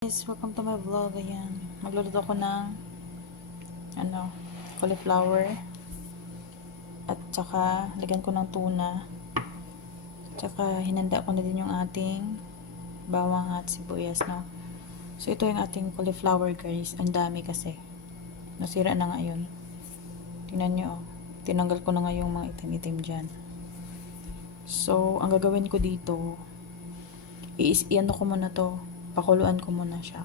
Guys, welcome to my vlog. Ayan, magluluto ko ng cauliflower at saka lagyan ko ng tuna, tsaka hinanda ko na din yung ating bawang at sibuyas, no. So ito yung ating cauliflower, guys. Ang dami kasi nasira na nga yun. Tingnan nyo, oh. Tinanggal ko na nga yung mga itim-itim dyan. So ang gagawin ko dito, i-ano ko muna to, pakuluan ko muna siya.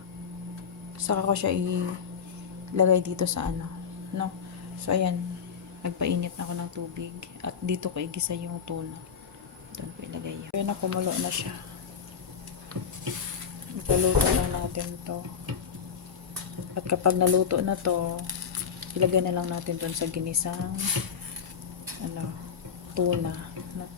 Saka ko siya ilagay dito sa no? So, ayan. Nagpainit na ako ng tubig. At dito ko igisa yung tuna. Doon ko ilagay yan. Ayan na, kumulo na siya. Ipaluto na natin to. At kapag naluto na to, ilagay na lang natin doon sa ginisang tuna. No?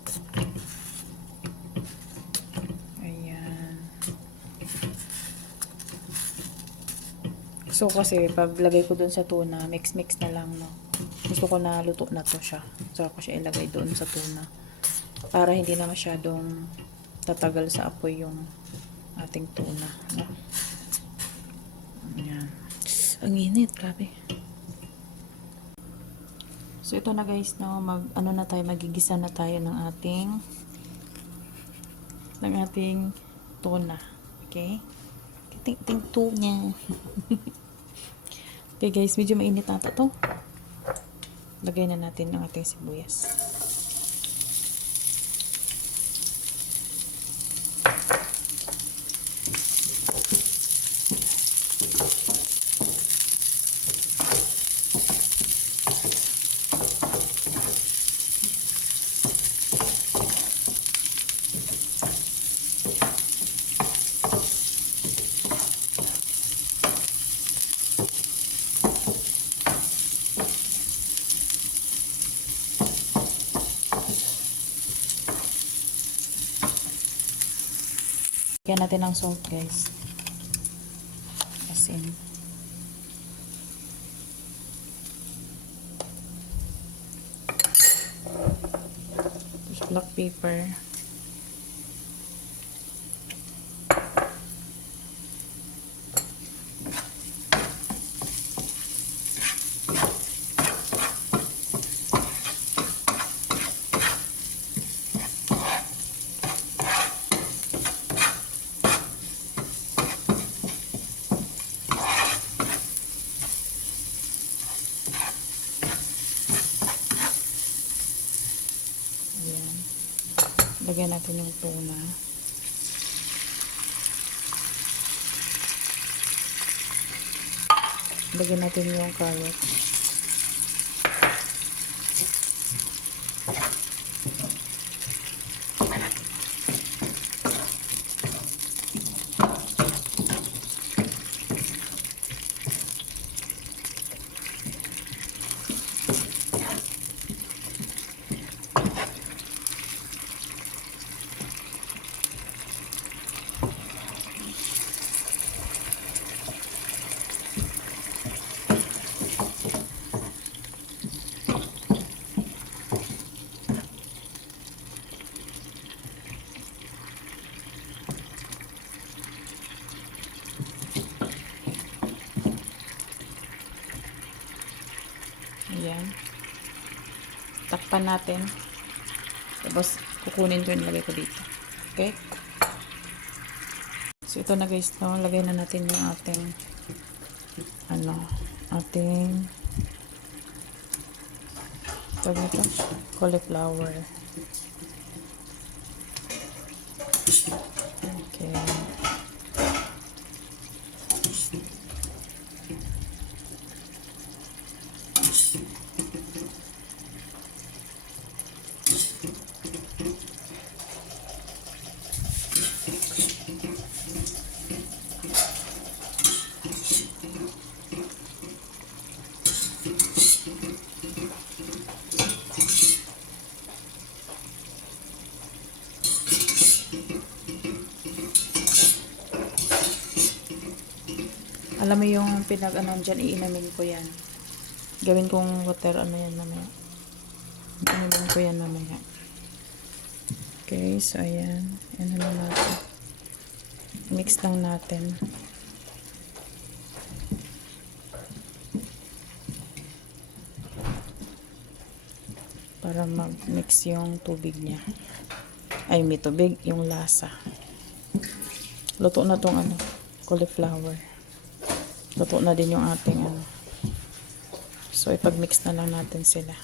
So, kasi, pag lagay ko dun sa tuna, mix-mix na lang, no. Gusto ko na luto na to siya. So, ako siya ilagay doon sa tuna. Para hindi na masyadong tatagal sa apoy yung ating tuna, no. Ayan. Ang init, grabe. So, ito na, guys, no. Magigisa na tayo ng ating tuna. Okay? Ting tuna. Okay, guys, medyo mainit na ito. Lagay na natin ang ating sibuyas. Lagyan natin ng salt, guys. Asin. Tapos black pepper. Lagyan natin yung tuna. Lagyan natin yung carrots. Ayan. Takpan natin. Tapos, kukunin ko yung lagay ko dito. Okay? So, ito na, guys, no? Lagay na natin yung ating tawag nito, cauliflower. Okay. Alam mo yung pinag-anon dyan, iinamin ko yan. Gawin kong water, yan mamaya. Iinamin ko yan mamaya. Okay, so ayan. Yan na natin. Mix lang natin. para mag-mix yung tubig niya. Ay, may tubig, yung lasa. Luto na tong ano, cauliflower. Luto na din yung ating ano. So, ipag-mix na lang natin sila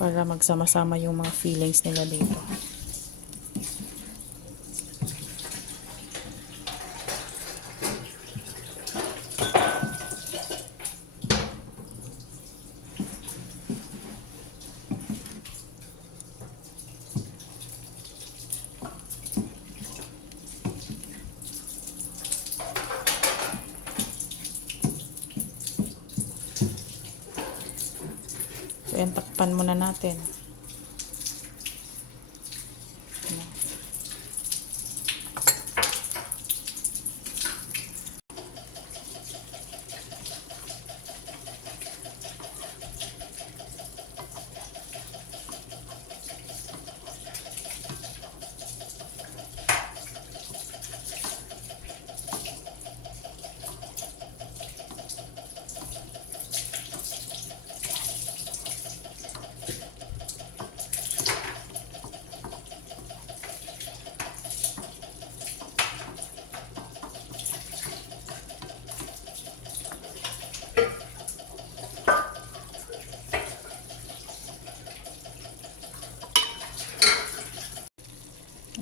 para magsama-sama yung mga fillings nila dito. So, yan, takpan muna natin.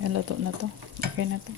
Yan, luto na to. Okay na to.